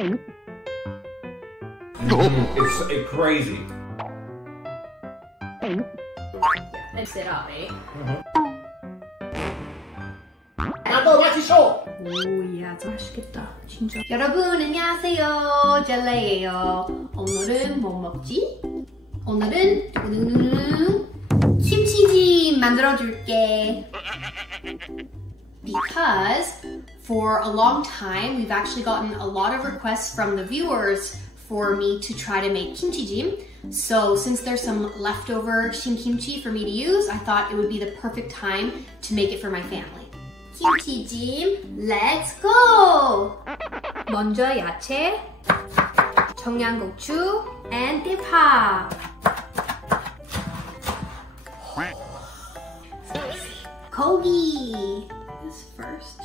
It's crazy. Let's sit up, eh? 나도 같이 쇼! 오야, 맛있겠다. 진짜. 여러분, 안녕하세요. 젤레예요. 오늘은 뭐 먹지? 오늘은 김치찜 만들어줄게. Because for a long time, we've actually gotten a lot of requests from the viewers for me to try to make kimchi찜. So since there's some leftover shin-kimchi for me to use, I thought it would be the perfect time to make it for my family. 김치찜, let's go! 먼저 야채, 청양고추, and 대파. Kogi. This first.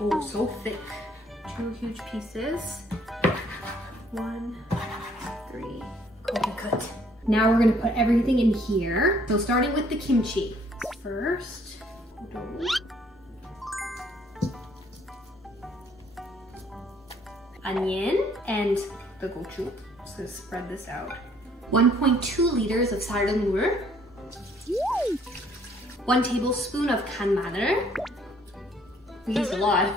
Oh, so thick. 2 huge pieces. 1, 3. Kogi cut. Now we're gonna put everything in here. So starting with the kimchi. First. Onion and the gochu. Just gonna spread this out. 1.2 liters of 쌀뜨물. 1 tablespoon of 간 마늘. We use a lot.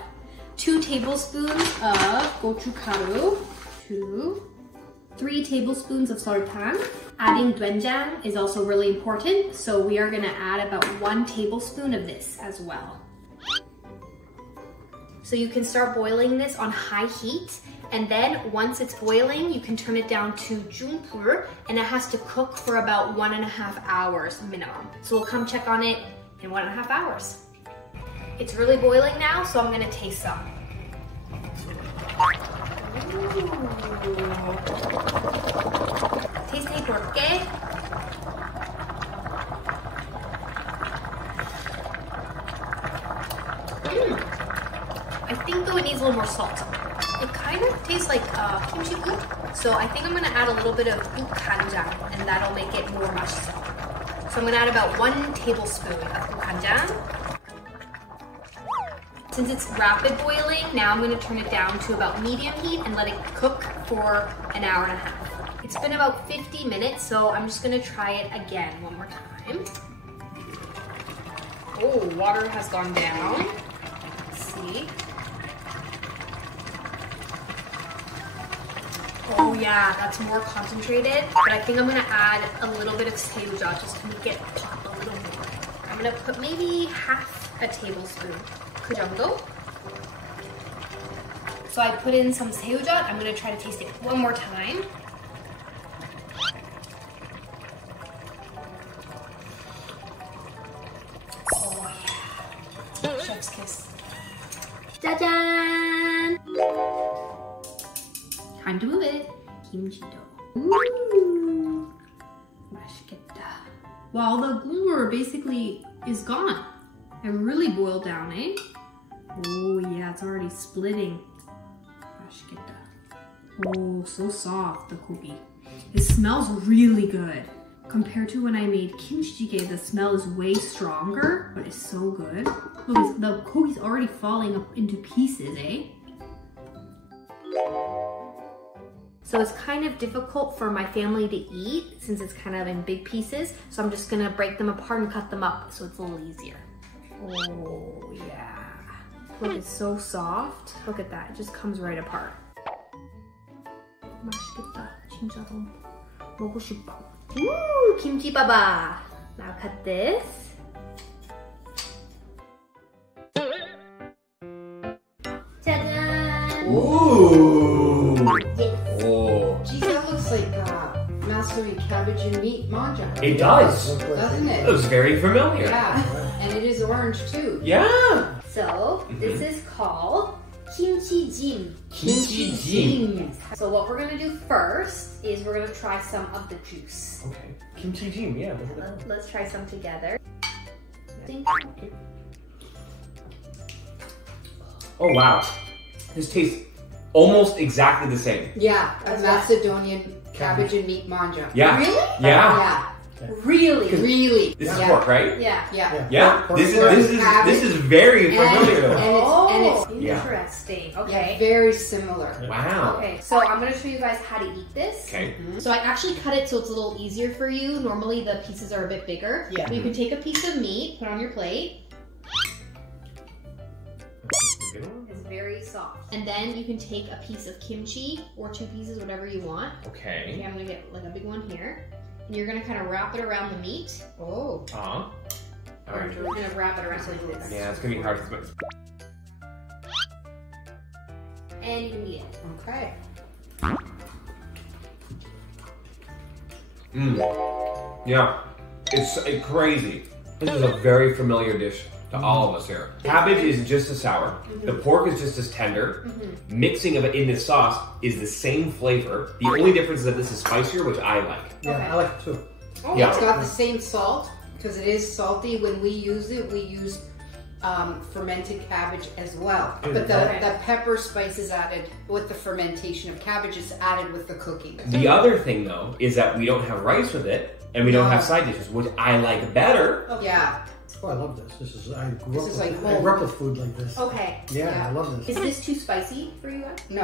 2 tablespoons of gochugaru. 3 tablespoons of 설탕. Adding doenjang is also really important, so we are gonna add about 1 tablespoon of this as well. So you can start boiling this on high heat, and then once it's boiling, you can turn it down to 중불, and it has to cook for about 1.5 hours minimum. So we'll come check on it in 1.5 hours. It's really boiling now, so I'm gonna taste some. 테이스트 볼게. I think though it needs a little more salt. It kind of tastes like kimchi goop, so I think I'm gonna add a little bit of ukkanjang, and that'll make it more 맛있어. So I'm gonna add about 1 tablespoon of ukkanjang. Since it's rapid boiling, now I'm gonna turn it down to about medium heat and let it cook for 1.5 hours. It's been about 50 minutes, so I'm just gonna try it again one more time. Oh, water has gone down. Let's see. Oh yeah, that's more concentrated, but I think I'm gonna add a little bit of 새우젓 just to make it pop a little more. I'm gonna put maybe half a tablespoon. 그 정도? So I put in some 새우젓. I'm gonna try to taste it one more time. Oh yeah. Chef's kiss. 짜잔! Time to move it. 김치도. Ooh. 맛있겠다. Wow, the 국물 basically is gone. It really boiled down, eh? Oh yeah, it's already splitting. 맛있겠다. Oh, so soft, the kogi. It smells really good. Compared to when I made kimchi jjigae, the smell is way stronger, but it's so good. Look, the kogi's already falling up into pieces, eh? So it's kind of difficult for my family to eat since it's kind of in big pieces. So I'm just gonna break them apart and cut them up so it's a little easier. Oh yeah. Look, it's so soft. Look at that, it just comes right apart. 맛있겠다. 진짜 너무 먹고 싶어. Ooh, kimchi baba. Now cut this. 짜잔. Ooh. Yes. Oh. Geez, that looks like macaroni, cabbage, and meat manja. It does. Doesn't It it? was very familiar. Yeah, and it is orange too. Yeah. So this is called 김치찜. 김치찜. So what we're gonna do first is we're gonna try some of the juice. Okay. 김치찜, yeah. Let's try some together. Okay. Oh wow. This tastes almost exactly the same. Yeah, a Macedonian cabbage and meat manja. Yeah. Really? Yeah. Yeah. Really, really. This is pork, right? Yeah. Yeah. Yeah. Pork, This pork, is cabbage, very familiar. and it's Yeah. Interesting. yeah, Okay. very similar. Wow. Okay, so I'm gonna show you guys how to eat this. Okay. So I actually cut it so it's a little easier for you. Normally the pieces are a bit bigger. Yeah. But you can take a piece of meat, put it on your plate. It's very soft. And then you can take a piece of kimchi or 2 pieces, whatever you want. Okay, Okay. I'm gonna get like a big one here. And you're gonna kind of wrap it around the meat. Oh. All right. You're gonna wrap it around like this. Yeah, it's gonna be hard. And you can eat it. Okay. Yeah, it's crazy. This is a very familiar dish to all of us here. Cabbage is just as sour. The pork is just as tender. Mixing of it in this sauce is the same flavor. The only difference is that this is spicier, which I like. Yeah, Okay. I like it too. Oh, Yeah. it's got the same salt because it is salty. When we use it, we use fermented cabbage as well. But the pepper spice is added with the fermentation of cabbage. Is added with the cooking. The other thing, though, is that we don't have rice with it, and we don't have side dishes, which I like better. Yeah. Oh, I love this. I grew This up is with, like I home. grew up with food like this. Okay. Yeah, Yeah. I love this. Is this too spicy for you guys? No.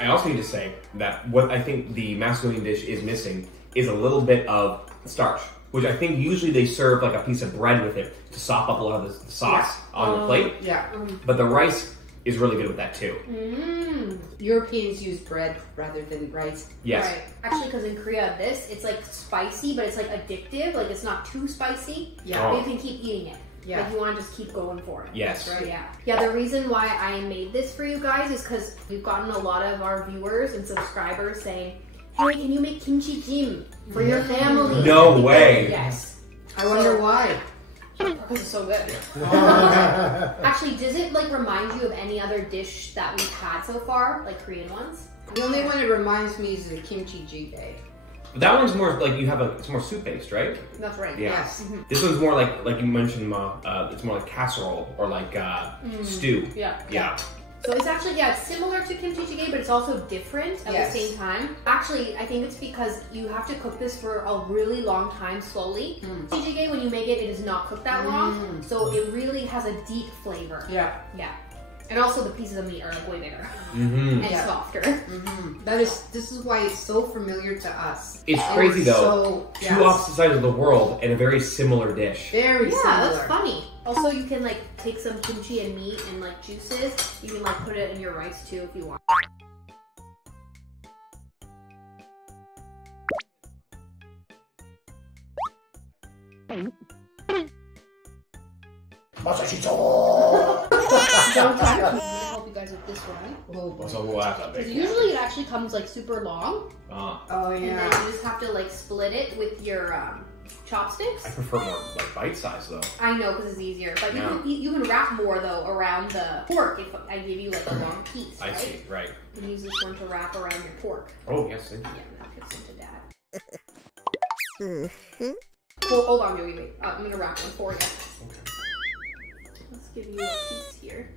I also need to say that what I think the Macedonian dish is missing is a little bit of starch, which I think usually they serve like a piece of bread with it to sop up a lot of the sauce on the plate. Yeah. But the rice is really good with that too. Europeans use bread rather than rice. Yes. Right. Actually, because in Korea, it's like spicy, but it's like addictive. Like it's not too spicy. Yeah. But you can keep eating it. Yeah. Like you want to just keep going for it. Yes. Right. Yeah. Yeah. The reason why I made this for you guys is because we've gotten a lot of our viewers and subscribers saying, "Hey, can you make kimchi찜 for your family?" No way. Yes. I wonder why. Because it's so good. Actually, does it like remind you of any other dish that we've had so far, like Korean ones? The only one it reminds me is the kimchi jjigae. But that one's more like it's more soup based, right? That's right. Yeah. Yes. This one's more like you mentioned, it's more like casserole or like stew. Yeah. Yeah. So it's actually, it's similar to kimchi jjigae, but it's also different at Yes. the same time. Actually, I think it's because you have to cook this for a really long time slowly. Kimchi jjigae, when you make it, it is not cooked that long. So it really has a deep flavor. Yeah. Yeah. And also the pieces of meat are like way bigger Mm-hmm. and Yeah. softer. This is why it's so familiar to us. It's And crazy though. So, Two opposite sides of the world and a very similar dish. Very Yeah, similar. that's funny. Also, you can like take some kimchi and meat and like juices. You can like put it in your rice too if you want. I'm gonna help you guys with this one. So we'll have that Because big. usually it actually comes like super long, Ah, Oh and yeah. then you just have to like split it with your chopsticks. I prefer more like bite size though. I know because it's easier, but you can wrap more though around the pork if I give you like a long piece. I Right? see. Right. You can use this one to wrap around your pork. Oh yes. Thank you. Yeah, that fits into that. Well, hold on, Joey. Wait. I'm gonna wrap one for you. Okay. Let's give you a piece here.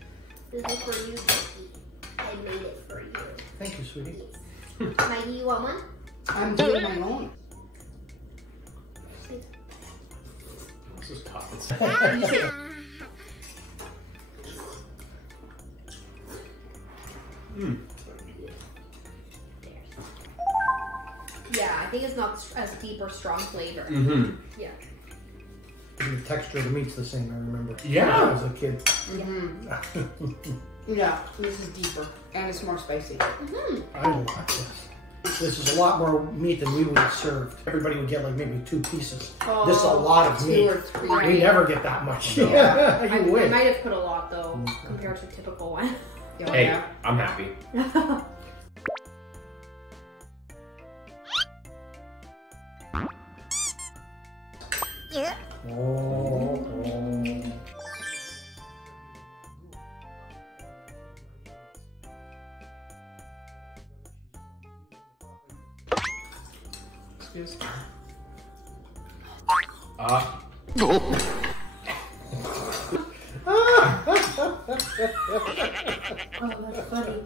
This is for you, Becky. I made it for you. Thank you, sweetie. Maggie, you want one? I'm doing my own. This is tough. It's Yeah, I think it's not as deep or strong flavor. Mm-hmm. Yeah. The texture of the meat's the same, I remember. Yeah. When I was a kid. Yeah, this is deeper and it's more spicy. I like this. This is a lot more meat than we would have served. Everybody would get like maybe 2 pieces. Oh, This is a lot of 2 meat. or 3. We never get that much. Yeah. You I would. might have put a lot though compared to a typical one. Yeah. Hey, I'm happy. Oh. Excuse me. Oh, that's funny.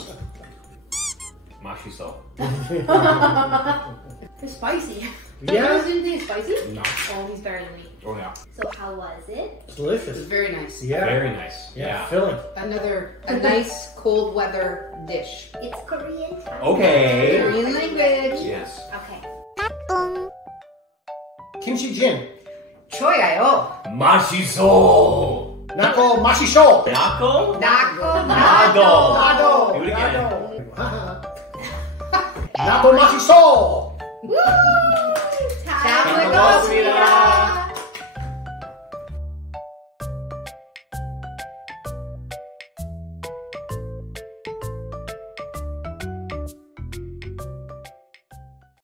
It's spicy. Yeah. You guys didn't think it's spicy? No. Oh, he's better than me. Oh yeah. So how was it? It's delicious. It's very nice. Yeah. Very nice. Yeah. Filling. A nice cold weather dish. It's Korean time. Okay. Korean language. Yes. Okay. 김치찜. Choyayo. 맛있어. 나코 맛있어. 나코? Nako. 나도. Do it again. 나도 맛있어. Woo! 잘 먹었습니다.